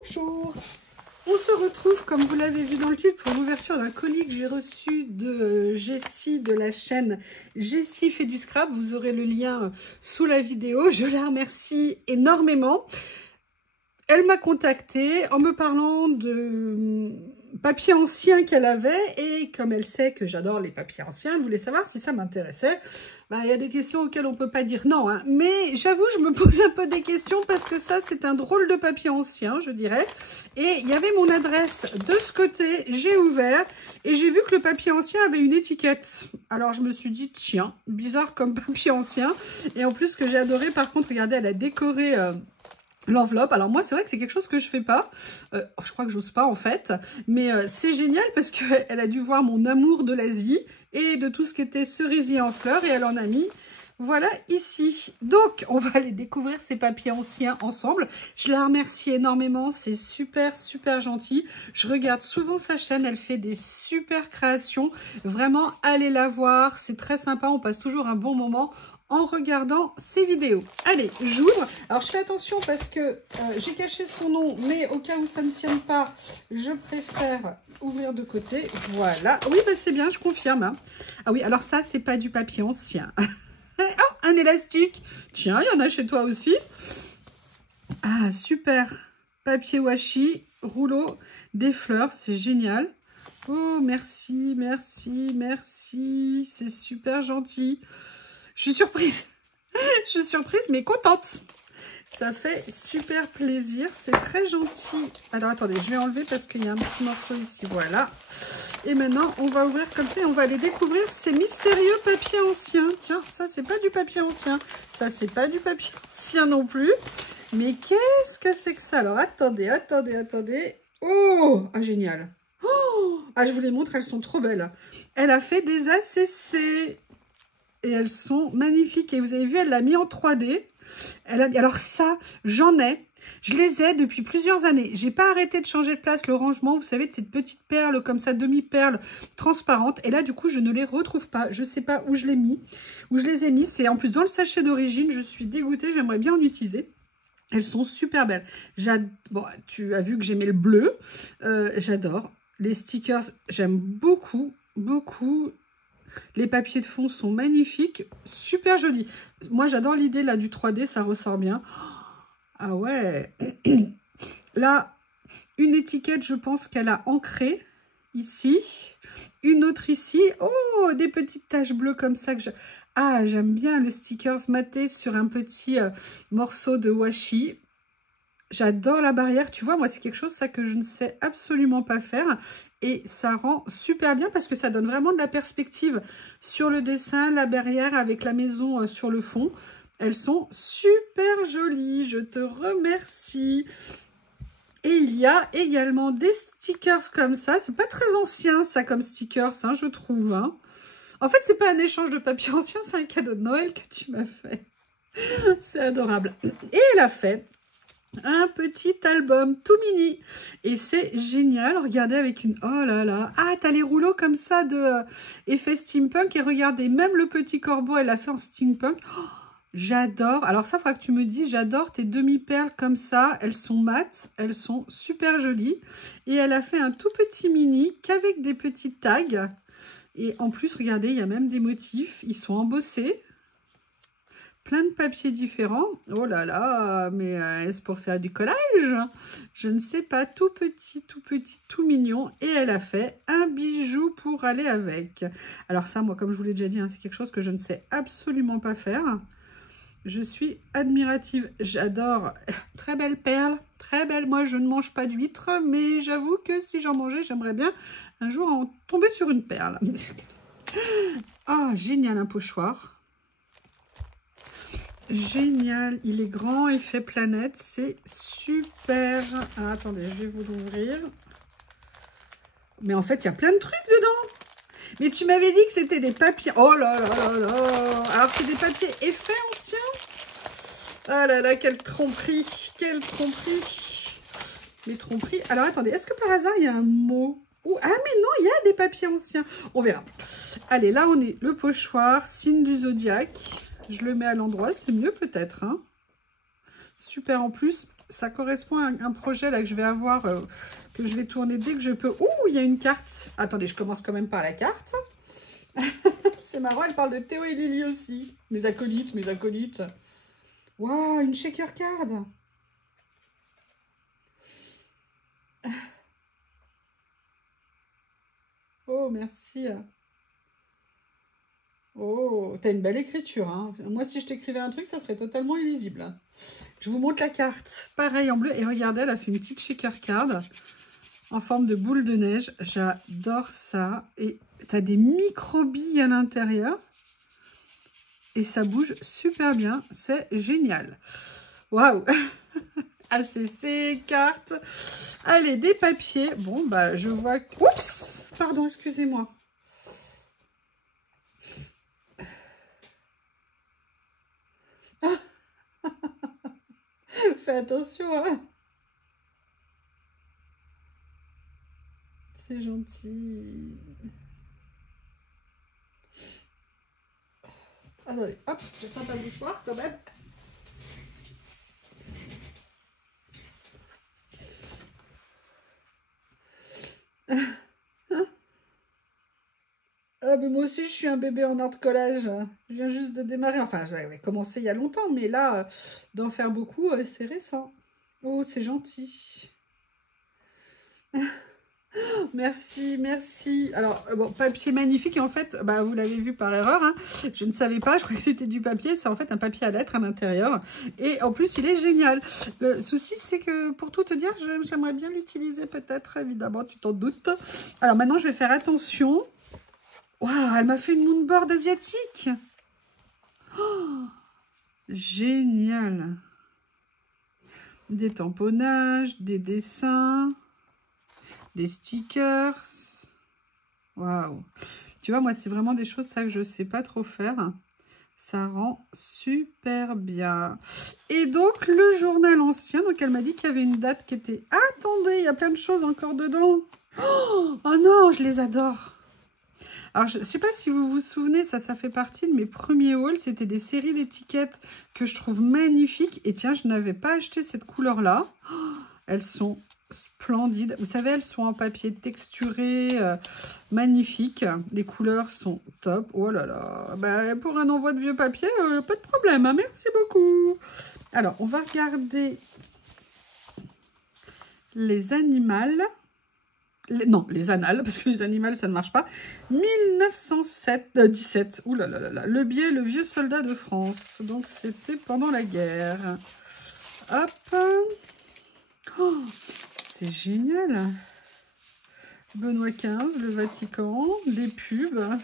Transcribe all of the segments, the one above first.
Bonjour, on se retrouve comme vous l'avez vu dans le titre pour l'ouverture d'un colis que j'ai reçu de Jessie de la chaîne Jessie fait du scrap. Vous aurez le lien sous la vidéo, je la remercie énormément. Elle m'a contactée en me parlant de papiers anciens qu'elle avait et comme elle sait que j'adore les papiers anciens, elle voulait savoir si ça m'intéressait. Il y a des questions auxquelles on ne peut pas dire non, hein. Mais j'avoue, je me pose un peu des questions parce que ça, c'est un drôle de papier ancien, je dirais. Et il y avait mon adresse de ce côté, j'ai ouvert et j'ai vu que le papier ancien avait une étiquette. Alors, je me suis dit, tiens, bizarre comme papier ancien. Et en plus, ce que j'ai adoré, par contre, regardez, elle a décoré... l'enveloppe. Alors moi, c'est vrai que c'est quelque chose que je fais pas. Je crois que j'ose pas en fait. Mais c'est génial parce qu'elle a dû voir mon amour de l'Asie et de tout ce qui était cerisier en fleurs. Et elle en a mis, voilà, ici. Donc, on va aller découvrir ces papiers anciens ensemble. Je la remercie énormément. C'est super, super gentil. Je regarde souvent sa chaîne. Elle fait des super créations. Vraiment, allez la voir. C'est très sympa. On passe toujours un bon moment en regardant ces vidéos. Allez, j'ouvre. Alors, je fais attention parce que j'ai caché son nom, mais au cas où ça ne tienne pas, je préfère ouvrir de côté. Voilà. Oui, bah, c'est bien, je confirme. Hein. Ah oui, alors ça, c'est pas du papier ancien. Oh, un élastique. Tiens, il y en a chez toi aussi. Ah, super. Papier washi, rouleau, des fleurs, c'est génial. Oh, merci, merci, merci. C'est super gentil. Je suis surprise. Je suis surprise, mais contente. Ça fait super plaisir. C'est très gentil. Alors, attendez, je vais enlever parce qu'il y a un petit morceau ici. Voilà. Et maintenant, on va ouvrir comme ça et on va aller découvrir ces mystérieux papiers anciens. Tiens, ça, c'est pas du papier ancien. Ça, c'est pas du papier ancien non plus. Mais qu'est-ce que c'est que ça? Alors, attendez, attendez, attendez. Oh! Ah, génial. Oh! Ah, je vous les montre, elles sont trop belles. Elle a fait des ACC. Et elles sont magnifiques. Et vous avez vu, elle l'a mis en 3D. Alors ça, j'en ai. Je les ai depuis plusieurs années. J'ai pas arrêté de changer de place le rangement. Vous savez, de cette petite perle comme ça, demi-perle transparente. Et là, du coup, je ne les retrouve pas. Je sais pas où je l'ai mis. Où je les ai mis. C'est en plus dans le sachet d'origine. Je suis dégoûtée. J'aimerais bien en utiliser. Elles sont super belles. Bon, tu as vu que j'aimais le bleu. J'adore. Les stickers, j'aime beaucoup, beaucoup. Les papiers de fond sont magnifiques, super jolis. Moi, j'adore l'idée là du 3D, ça ressort bien. Ah ouais. Là, une étiquette, je pense qu'elle a ancré ici. Une autre ici. Oh, des petites taches bleues comme ça. Ah, j'aime bien le stickers maté sur un petit morceau de washi. J'adore la barrière. Tu vois, moi, c'est quelque chose ça que je ne sais absolument pas faire. Et ça rend super bien parce que ça donne vraiment de la perspective sur le dessin, la barrière avec la maison sur le fond. Elles sont super jolies. Je te remercie. Et il y a également des stickers comme ça. C'est pas très ancien ça comme stickers, hein, je trouve. Hein. En fait, c'est pas un échange de papier ancien, c'est un cadeau de Noël que tu m'as fait. C'est adorable. Et elle a fait un petit album tout mini et c'est génial. Regardez avec une... Oh là là. Ah, t'as les rouleaux comme ça de effet steampunk et regardez, même le petit corbeau, elle l'a fait en steampunk. Oh, j'adore. Alors ça, il faudra que tu me dises, j'adore tes demi-perles comme ça. Elles sont mates, elles sont super jolies. Et elle a fait un tout petit mini qu'avec des petits tags. Et en plus, regardez, il y a même des motifs. Ils sont embossés. Plein de papiers différents. Oh là là, mais est-ce pour faire du collage? Je ne sais pas. Tout petit, tout mignon. Et elle a fait un bijou pour aller avec. Alors ça, moi, comme je vous l'ai déjà dit, hein, c'est quelque chose que je ne sais absolument pas faire. Je suis admirative. J'adore. Très belle perle. Très belle. Moi, je ne mange pas d'huîtres, mais j'avoue que si j'en mangeais, j'aimerais bien un jour en tomber sur une perle. Ah, génial, un pochoir. Génial, il est grand, effet planète, c'est super. Ah, attendez, je vais vous l'ouvrir. Mais en fait, il y a plein de trucs dedans. Mais tu m'avais dit que c'était des papiers. Oh là là là là. Alors, c'est des papiers effets anciens. Ah là là, quelle tromperie. Quelle tromperie. Mais tromperie. Alors, attendez, est-ce que par hasard, il y a un mot? Ah, mais non, il y a des papiers anciens. On verra. Allez, là, on est le pochoir, signe du zodiaque. Je le mets à l'endroit, c'est mieux peut-être. Hein. Super en plus. Ça correspond à un projet là que je vais avoir, que je vais tourner dès que je peux. Ouh, il y a une carte. Attendez, je commence quand même par la carte. C'est marrant, elle parle de Théo et Lily aussi. Mes acolytes, mes acolytes. Waouh, une shaker card. Oh, merci. Oh, t'as une belle écriture, hein. Moi, si je t'écrivais un truc, ça serait totalement illisible. Je vous montre la carte. Pareil, en bleu. Et regardez, elle a fait une petite shaker card en forme de boule de neige. J'adore ça. Et t'as des micro-billes à l'intérieur. Et ça bouge super bien. C'est génial. Waouh. ACC, carte. Allez, des papiers. Bon, bah, je vois... Oups. Pardon, excusez-moi. Fais attention, hein. C'est gentil. Attendez, hop, j'attrape un mouchoir quand même. Ah, mais moi aussi, je suis un bébé en art de collage. Je viens juste de démarrer. Enfin, j'avais commencé il y a longtemps, mais là, d'en faire beaucoup, c'est récent. Oh, c'est gentil. Merci, merci. Alors, bon, papier magnifique. Et en fait, bah, vous l'avez vu par erreur. Hein, je ne savais pas. Je croyais que c'était du papier. C'est en fait un papier à lettres à l'intérieur. Et en plus, il est génial. Le souci, c'est que pour tout te dire, j'aimerais bien l'utiliser peut-être. Évidemment, tu t'en doutes. Alors maintenant, je vais faire attention. Waouh, elle m'a fait une moonboard asiatique. Oh, génial. Des tamponnages, des dessins, des stickers. Waouh. Tu vois, moi, c'est vraiment des choses ça que je sais pas trop faire. Ça rend super bien. Et donc, le journal ancien. Donc, elle m'a dit qu'il y avait une date qui était... Attendez, il y a plein de choses encore dedans. Oh non, je les adore. Alors, je ne sais pas si vous vous souvenez, ça fait partie de mes premiers hauls. C'était des séries d'étiquettes que je trouve magnifiques. Et tiens, je n'avais pas acheté cette couleur-là. Oh, elles sont splendides. Vous savez, elles sont en papier texturé, magnifique. Les couleurs sont top. Oh là là. Bah, pour un envoi de vieux papier, pas de problème. Hein. Merci beaucoup. Alors, on va regarder les animaux. Non, les annales, parce que les animaux, ça ne marche pas. 1917. Ouh là là là là. Le biais, le vieux soldat de France. Donc, c'était pendant la guerre. Hop. Oh, c'est génial. Benoît XV, le Vatican, les pubs.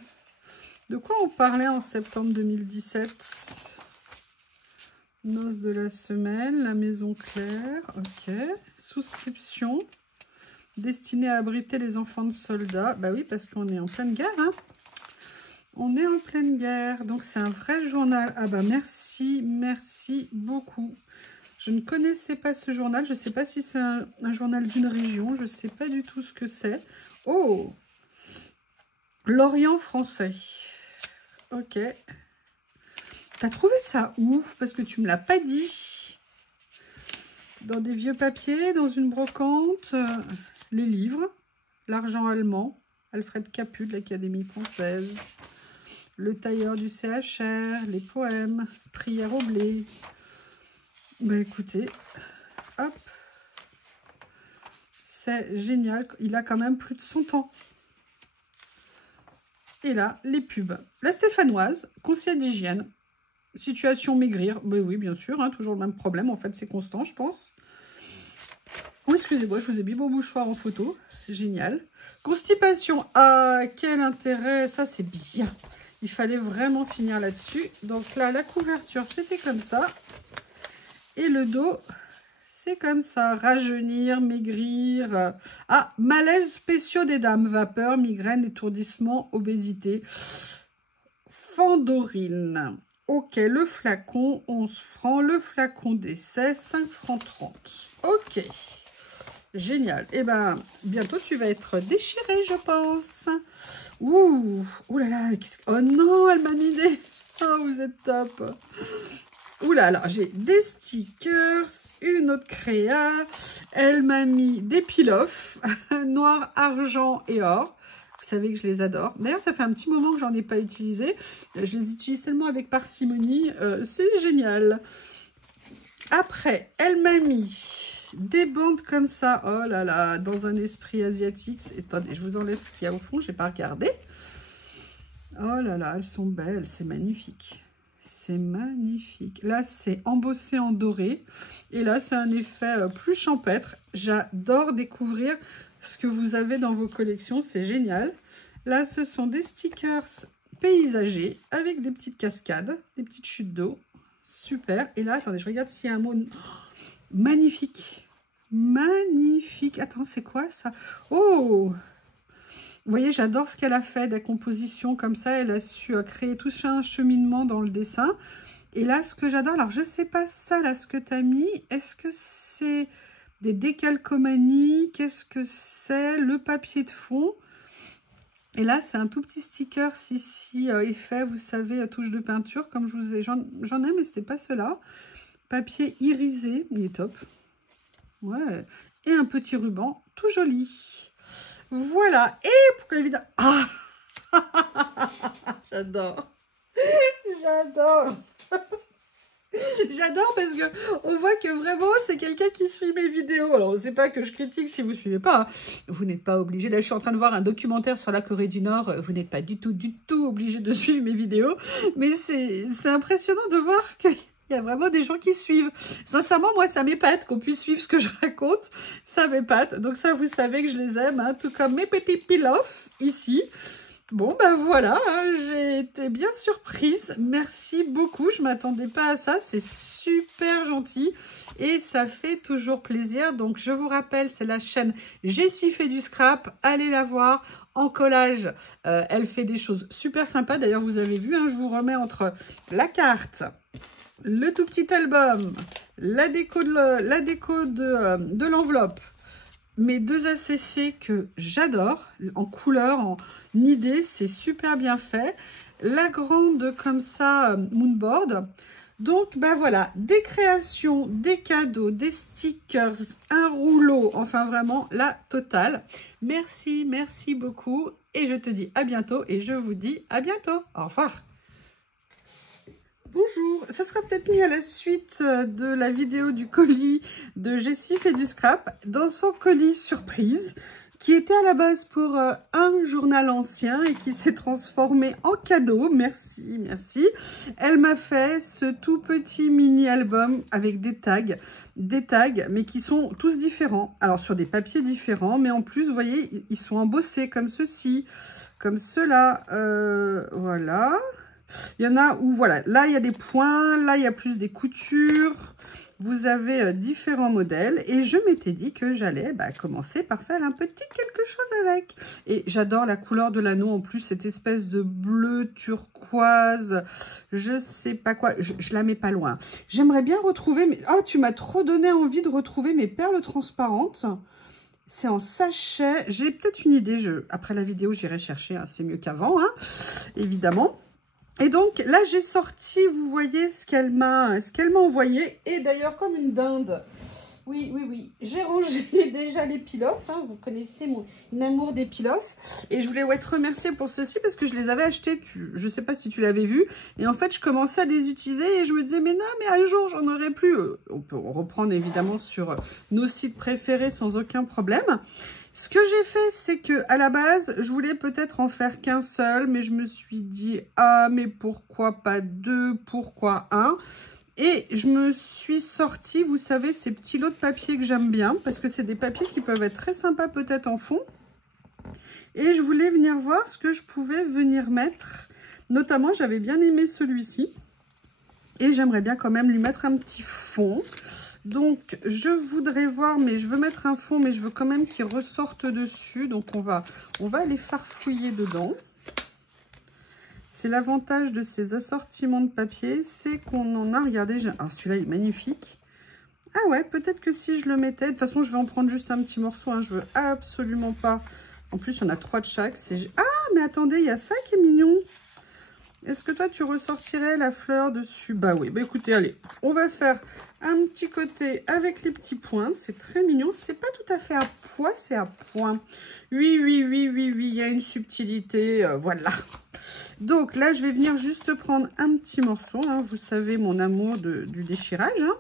De quoi on parlait en septembre 2017? Noces de la semaine, la Maison Claire. Ok. Souscription. Destiné à abriter les enfants de soldats. Bah oui, parce qu'on est en pleine guerre. Hein. On est en pleine guerre. Donc, c'est un vrai journal. Ah bah merci, merci beaucoup. Je ne connaissais pas ce journal. Je ne sais pas si c'est un journal d'une région. Je ne sais pas du tout ce que c'est. Oh! L'Orient français. Ok. T'as trouvé ça où? Parce que tu ne me l'as pas dit. Dans des vieux papiers, dans une brocante... Les livres, l'argent allemand, Alfred Capu de l'Académie française, le tailleur du CHR, les poèmes, prière au blé. Bah écoutez, hop, c'est génial, il a quand même plus de 100 ans. Et là, les pubs. La Stéphanoise, conseil d'hygiène, situation maigrir, bah oui bien sûr, hein, toujours le même problème, en fait c'est constant je pense. Oh, excusez-moi, je vous ai mis mon mouchoir en photo. Génial. Constipation. Ah, quel intérêt. Ça, c'est bien. Il fallait vraiment finir là-dessus. Donc là, la couverture, c'était comme ça. Et le dos, c'est comme ça. Rajeunir, maigrir. Ah, malaise spéciaux des dames. Vapeur, migraine, étourdissement, obésité. Fandorine. Ok, le flacon, 11 francs. Le flacon d'essai, 5 francs 30. Ok. Génial. Et ben, bientôt, tu vas être déchirée, je pense. Ouh, ouh là là, qu'est-ce que... Oh non, elle m'a mis des... Oh, vous êtes top. Oula, alors j'ai des stickers, une autre créa. Elle m'a mis des peel-off, noir, argent et or. Vous savez que je les adore. D'ailleurs, ça fait un petit moment que j'en ai pas utilisé. Je les utilise tellement avec parcimonie. C'est génial. Après, elle m'a mis des bandes comme ça. Oh là là, dans un esprit asiatique. Attendez, je vous enlève ce qu'il y a au fond. Je n'ai pas regardé. Oh là là, elles sont belles. C'est magnifique. C'est magnifique. Là, c'est embossé en doré. Et là, c'est un effet plus champêtre. J'adore découvrir ce que vous avez dans vos collections. C'est génial. Là, ce sont des stickers paysagers avec des petites cascades, des petites chutes d'eau. Super. Et là, attendez, je regarde s'il y a un mot. Oh, magnifique. Magnifique. Attends, c'est quoi ça? Oh! Vous voyez, j'adore ce qu'elle a fait, la composition comme ça. Elle a su créer tout un cheminement dans le dessin. Et là, ce que j'adore, alors je ne sais pas ça, là, ce que tu as mis. Est-ce que c'est des décalcomanies? Qu'est-ce que c'est? Le papier de fond. Et là, c'est un tout petit sticker ici, effet, vous savez, touche de peinture, comme je vous ai... J'en ai, mais c'était pas cela. Papier irisé, il est top. Ouais. Et un petit ruban, tout joli. Voilà. Et pourquoi évidemment... Ah j'adore. J'adore. J'adore parce que on voit que vraiment c'est quelqu'un qui suit mes vidéos. Alors c'est pas que je critique si vous ne suivez pas. Hein. Vous n'êtes pas obligé. Là je suis en train de voir un documentaire sur la Corée du Nord. Vous n'êtes pas du tout obligé de suivre mes vidéos. Mais c'est impressionnant de voir qu'il y a vraiment des gens qui suivent. Sincèrement moi ça m'épate qu'on puisse suivre ce que je raconte. Ça m'épate. Donc ça vous savez que je les aime. Hein, tout comme mes petits peel-off ici. Bon, ben voilà, hein, j'ai été bien surprise. Merci beaucoup, je ne m'attendais pas à ça. C'est super gentil et ça fait toujours plaisir. Donc, je vous rappelle, c'est la chaîne Jessie fait du scrap. Allez la voir en collage. Elle fait des choses super sympas. D'ailleurs, vous avez vu, hein, je vous remets entre la carte, le tout petit album, la déco de l'enveloppe, mes deux ACC que j'adore, en couleur, en idée, c'est super bien fait. La grande comme ça, moonboard. Donc, ben voilà, des créations, des cadeaux, des stickers, un rouleau, enfin vraiment la totale. Merci, merci beaucoup. Et je te dis à bientôt et je vous dis à bientôt. Au revoir. Bonjour, ça sera peut-être mis à la suite de la vidéo du colis de Jessie fait du scrap dans son colis surprise qui était à la base pour un journal ancien et qui s'est transformé en cadeau. Merci, merci. Elle m'a fait ce tout petit mini album avec des tags mais qui sont tous différents. Alors sur des papiers différents, mais en plus, vous voyez, ils sont embossés comme ceci, comme cela, voilà. Il y en a où, voilà, là, il y a des points, là, il y a plus des coutures. Vous avez différents modèles. Et je m'étais dit que j'allais commencer par faire un petit quelque chose avec. Et j'adore la couleur de l'anneau. En plus, cette espèce de bleu turquoise, je sais pas quoi. Je la mets pas loin. J'aimerais bien retrouver... Oh, tu m'as trop donné envie de retrouver mes perles transparentes. C'est en sachet. J'ai peut-être une idée. Après la vidéo, j'irai chercher. Hein. C'est mieux qu'avant, hein, évidemment. Et donc, là, j'ai sorti, vous voyez, ce qu'elle m'a envoyé. Et d'ailleurs, comme une dinde, oui, j'ai rangé déjà les peel-off. Hein, vous connaissez mon amour des peel-off. Et je voulais te remercier pour ceci parce que je les avais achetés. Je ne sais pas si tu l'avais vu. Et en fait, je commençais à les utiliser et je me disais, mais non, mais un jour, j'en aurai plus. On peut reprendre évidemment sur nos sites préférés sans aucun problème. Ce que j'ai fait, c'est que à la base, je voulais peut-être en faire qu'un seul, mais je me suis dit, ah, mais pourquoi pas deux, pourquoi un? Et je me suis sorti, vous savez, ces petits lots de papier que j'aime bien, parce que c'est des papiers qui peuvent être très sympas peut-être en fond. Et je voulais venir voir ce que je pouvais venir mettre. Notamment, j'avais bien aimé celui-ci. Et j'aimerais bien quand même lui mettre un petit fond. Donc, je voudrais voir, mais je veux mettre un fond, mais je veux quand même qu'il ressorte dessus. Donc, on va aller farfouiller dedans. C'est l'avantage de ces assortiments de papier, c'est qu'on en a, regardez, alors celui-là est magnifique. Ah ouais, peut-être que si je le mettais, de toute façon, je vais en prendre juste un petit morceau, hein, je veux absolument pas. En plus, il y en a 3 de chaque. Ah, mais attendez, il y a ça qui est mignon. Est-ce que toi, tu ressortirais la fleur dessus? Bah oui, bah écoutez, allez, on va faire un petit côté avec les petits points. C'est très mignon. C'est pas tout à fait à pois, c'est à point. Oui, oui, oui, oui, oui, il y a une subtilité, voilà. Donc là, je vais venir juste prendre un petit morceau. Hein. Vous savez mon amour du déchirage. Hein.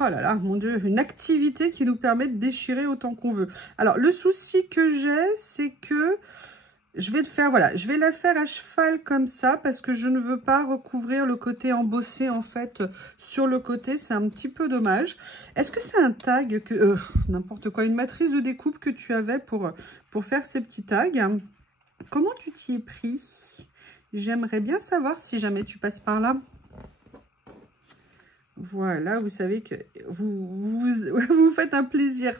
Oh là là, mon Dieu, une activité qui nous permet de déchirer autant qu'on veut. Alors, le souci que j'ai, c'est que je vais le faire, voilà, je vais la faire à cheval comme ça parce que je ne veux pas recouvrir le côté embossé en fait sur le côté, c'est un petit peu dommage. Est-ce que c'est un tag que, n'importe quoi, une matrice de découpe que tu avais pour faire ces petits tags? Comment tu t'y es pris? J'aimerais bien savoir si jamais tu passes par là. Voilà, vous savez que vous faites un plaisir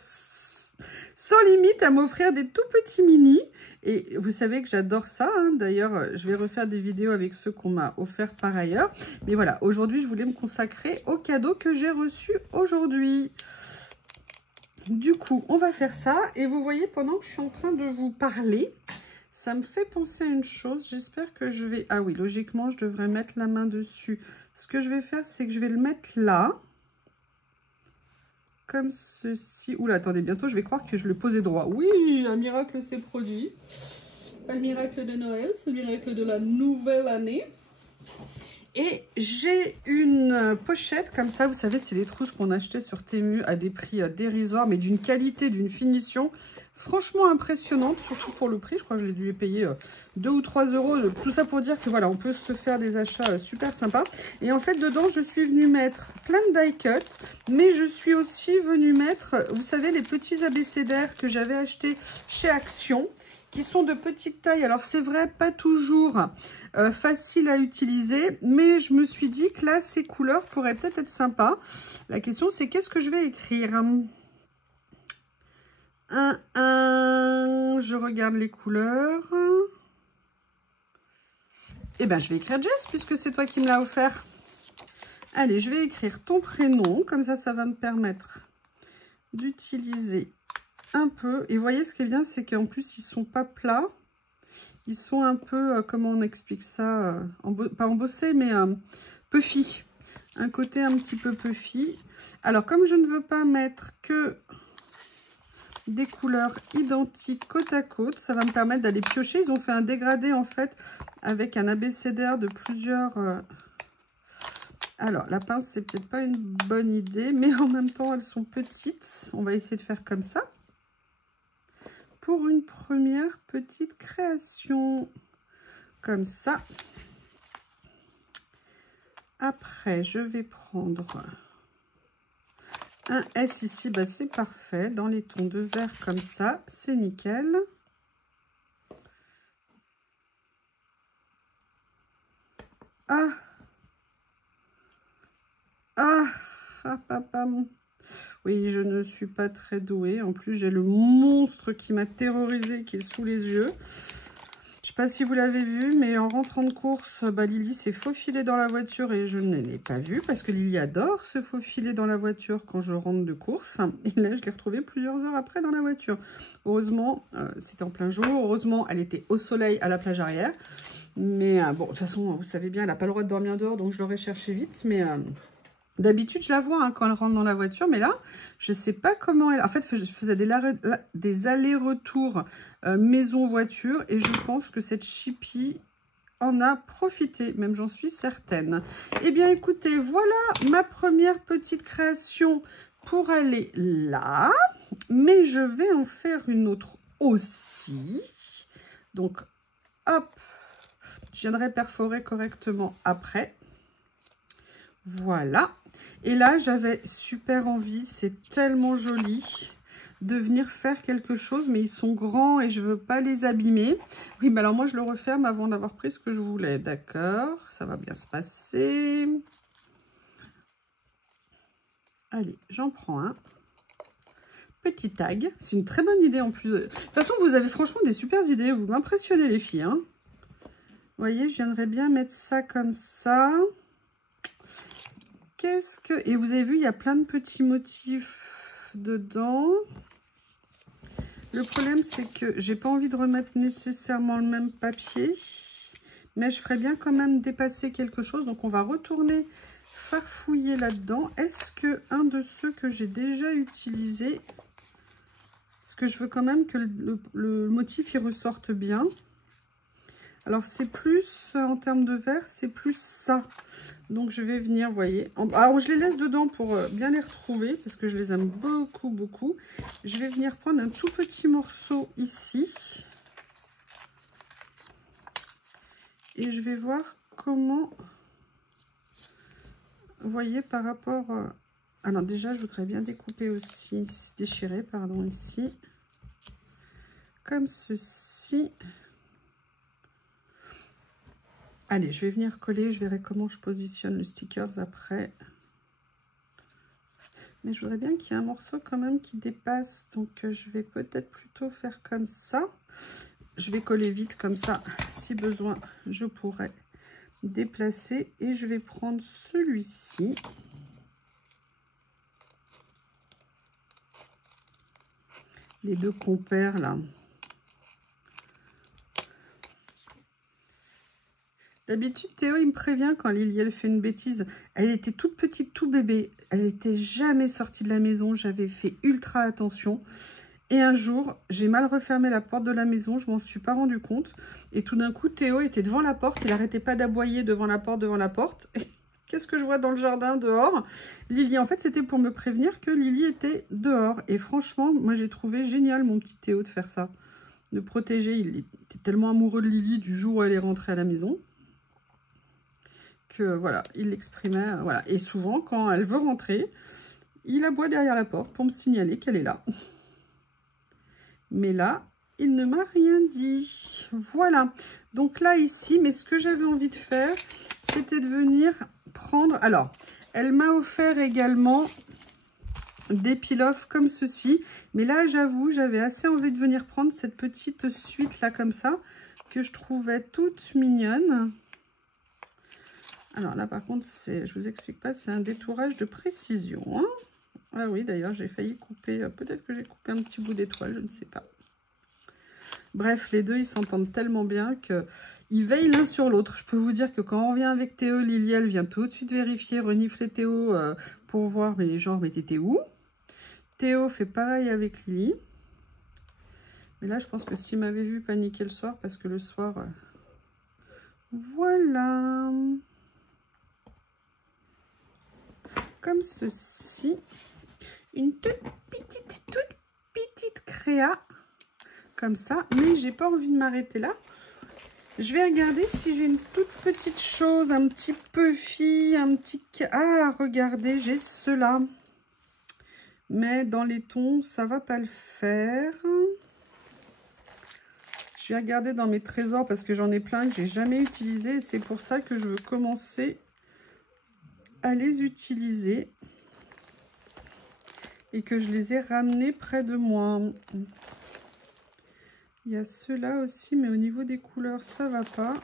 sans limite à m'offrir des tout petits mini. Et vous savez que j'adore ça. Hein. D'ailleurs, je vais refaire des vidéos avec ceux qu'on m'a offert par ailleurs. Mais voilà, aujourd'hui, je voulais me consacrer au cadeau que j'ai reçu aujourd'hui. Du coup, on va faire ça. Et vous voyez, pendant que je suis en train de vous parler, ça me fait penser à une chose. J'espère que je vais... Ah oui, logiquement, je devrais mettre la main dessus. Ce que je vais faire, c'est que je vais le mettre là. Comme ceci. Oula, attendez, bientôt, je vais croire que je le posais droit. Oui, un miracle s'est produit. Pas le miracle de Noël, c'est le miracle de la nouvelle année. Et j'ai une pochette comme ça. Vous savez, c'est les trousses qu'on achetait sur Temu à des prix dérisoires, mais d'une qualité, d'une finition franchement impressionnante, surtout pour le prix. Je crois que je l'ai dû payer 2 ou 3 euros. Tout ça pour dire que voilà, on peut se faire des achats super sympas. Et en fait, dedans, je suis venue mettre plein de die cut, mais je suis aussi venue mettre, vous savez, les petits abécédaires que j'avais achetés chez Action, qui sont de petite taille. Alors, c'est vrai, pas toujours facile à utiliser, mais je me suis dit que là, ces couleurs pourraient peut-être être sympas. La question, c'est qu'est-ce que je vais écrire? Je regarde les couleurs. Eh bien, je vais écrire Jess, puisque c'est toi qui me l'as offert. Allez, je vais écrire ton prénom. Comme ça, ça va me permettre d'utiliser un peu. Et vous voyez, ce qui est bien, c'est qu'en plus, ils ne sont pas plats. Ils sont un peu, comment on explique ça, pas embossés, mais puffy. Un côté un petit peu puffy. Alors, comme je ne veux pas mettre que des couleurs identiques côte à côte, ça va me permettre d'aller piocher. Ils ont fait un dégradé en fait avec un abécédaire de plusieurs... Alors la pince c'est peut-être pas une bonne idée, mais en même temps elles sont petites. On va essayer de faire comme ça pour une première petite création comme ça. Après je vais prendre un S ici, bah c'est parfait, dans les tons de vert comme ça, c'est nickel. Ah, papa. Oui, je ne suis pas très douée. En plus, j'ai le monstre qui m'a terrorisée, qui est sous les yeux. Je ne sais pas si vous l'avez vu, mais en rentrant de course, bah, Lily s'est faufilée dans la voiture et je ne l'ai pas vue parce que Lily adore se faufiler dans la voiture quand je rentre de course. Et là, je l'ai retrouvée plusieurs heures après dans la voiture. Heureusement, c'était en plein jour. Heureusement, elle était au soleil à la plage arrière. Mais bon, de toute façon, vous savez bien, elle n'a pas le droit de dormir dehors, donc je l'aurais cherchée vite. Mais d'habitude, je la vois hein, quand elle rentre dans la voiture. Mais là, je ne sais pas comment elle... En fait, je faisais des allers-retours maison-voiture. Et je pense que cette chipie en a profité. Même, j'en suis certaine. Eh bien, écoutez, voilà ma première petite création pour aller là. Mais je vais en faire une autre aussi. Donc, hop. Je viendrai perforer correctement après. Voilà. Et là, j'avais super envie, c'est tellement joli, de venir faire quelque chose. Mais ils sont grands et je ne veux pas les abîmer. Oui, mais alors moi, je le referme avant d'avoir pris ce que je voulais. D'accord, ça va bien se passer. Allez, j'en prends un. Petit tag. C'est une très bonne idée en plus. De toute façon, vous avez franchement des super idées. Vous m'impressionnez les filles, hein. Vous voyez, je viendrais bien mettre ça comme ça. Qu'est-ce que... Et vous avez vu, il y a plein de petits motifs dedans. Le problème, c'est que j'ai pas envie de remettre nécessairement le même papier. mais je ferais bien quand même dépasser quelque chose. Donc, on va retourner farfouiller là-dedans. Est-ce que un de ceux que j'ai déjà utilisé, parce que je veux quand même que le motif il ressorte bien. Alors, c'est plus, en termes de vert, c'est plus ça. Donc, je vais venir, vous voyez. Alors, je les laisse dedans pour bien les retrouver, parce que je les aime beaucoup, beaucoup. Je vais venir prendre un tout petit morceau ici. Et je vais voir comment, vous voyez, par rapport... Alors, déjà, je voudrais bien découper aussi, déchirer, pardon, ici. Comme ceci. Allez, je vais venir coller, je verrai comment je positionne le stickers après. Mais je voudrais bien qu'il y ait un morceau quand même qui dépasse. Donc, je vais peut-être plutôt faire comme ça. Je vais coller vite comme ça. Si besoin, je pourrais déplacer. Et je vais prendre celui-ci. Les deux compères là. D'habitude, Théo, il me prévient quand Lily, elle fait une bêtise. Elle était toute petite, tout bébé. Elle n'était jamais sortie de la maison. J'avais fait ultra attention. Et un jour, j'ai mal refermé la porte de la maison. Je m'en suis pas rendu compte. Et tout d'un coup, Théo était devant la porte. Il n'arrêtait pas d'aboyer devant la porte, devant la porte. Qu'est-ce que je vois dans le jardin, dehors? Lily, en fait, c'était pour me prévenir que Lily était dehors. Et franchement, moi, j'ai trouvé génial, mon petit Théo, de faire ça. De protéger. Il était tellement amoureux de Lily du jour où elle est rentrée à la maison. Voilà, il l'exprimait, voilà. Et souvent, quand elle veut rentrer, il aboie derrière la porte pour me signaler qu'elle est là. Mais là, il ne m'a rien dit. Voilà. Donc là, ici, mais ce que j'avais envie de faire, c'était de venir prendre... Alors, elle m'a offert également des peel-off comme ceci. Mais là, j'avoue, j'avais assez envie de venir prendre cette petite suite là, comme ça, que je trouvais toute mignonne. Alors là, par contre, je vous explique pas, c'est un détourage de précision. Hein. Ah oui, d'ailleurs, j'ai failli couper, peut-être que j'ai coupé un petit bout d'étoile, je ne sais pas. Bref, les deux, ils s'entendent tellement bien qu'ils veillent l'un sur l'autre. Je peux vous dire que quand on vient avec Théo, Lily, elle vient tout de suite vérifier, renifler Théo pour voir, mais genre, mais t'étais où? Théo fait pareil avec Lily. Mais là, je pense que s'il m'avait vu paniquer le soir, parce que le soir... Voilà... Comme ceci, une toute petite créa, comme ça, mais j'ai pas envie de m'arrêter là. Je vais regarder si j'ai une toute petite chose, un petit puffy, un petit... Ah, regardez, j'ai cela. Mais dans les tons, ça va pas le faire. Je vais regarder dans mes trésors parce que j'en ai plein que j'ai jamais utilisé. Et c'est pour ça que je veux commencer à les utiliser. Et que je les ai ramenés près de moi. Il y a ceux-là aussi, mais au niveau des couleurs, ça va pas.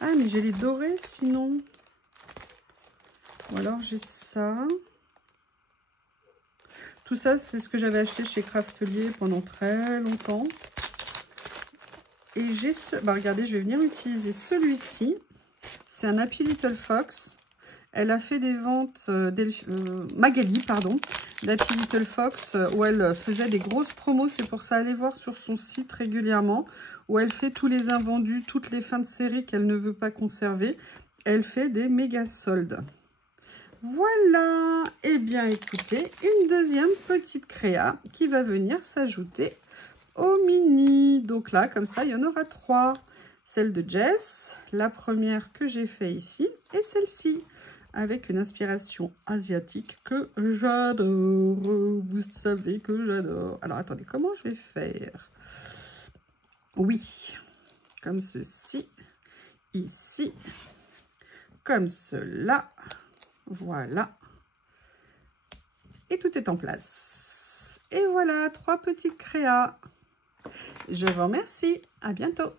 Ah, mais j'ai les dorés sinon. Ou alors j'ai ça. Tout ça, c'est ce que j'avais acheté chez Craftelier pendant très longtemps. Et j'ai ce... Bah, regardez, je vais venir utiliser celui-ci. C'est un Happy Little Fox. Elle a fait des ventes, Magali, pardon, d'Happy Little Fox, où elle faisait des grosses promos. C'est pour ça, allez voir sur son site régulièrement, où elle fait tous les invendus, toutes les fins de série qu'elle ne veut pas conserver. Elle fait des méga soldes. Voilà. Eh bien, écoutez, une deuxième petite créa qui va venir s'ajouter au mini. Donc là, comme ça, il y en aura 3. Celle de Jess, la première que j'ai fait ici, et celle-ci, avec une inspiration asiatique que j'adore. Vous savez que j'adore. Alors, attendez, comment je vais faire? Oui, comme ceci, ici, comme cela. Voilà. Et tout est en place. Et voilà, 3 petites créas. Je vous remercie. À bientôt.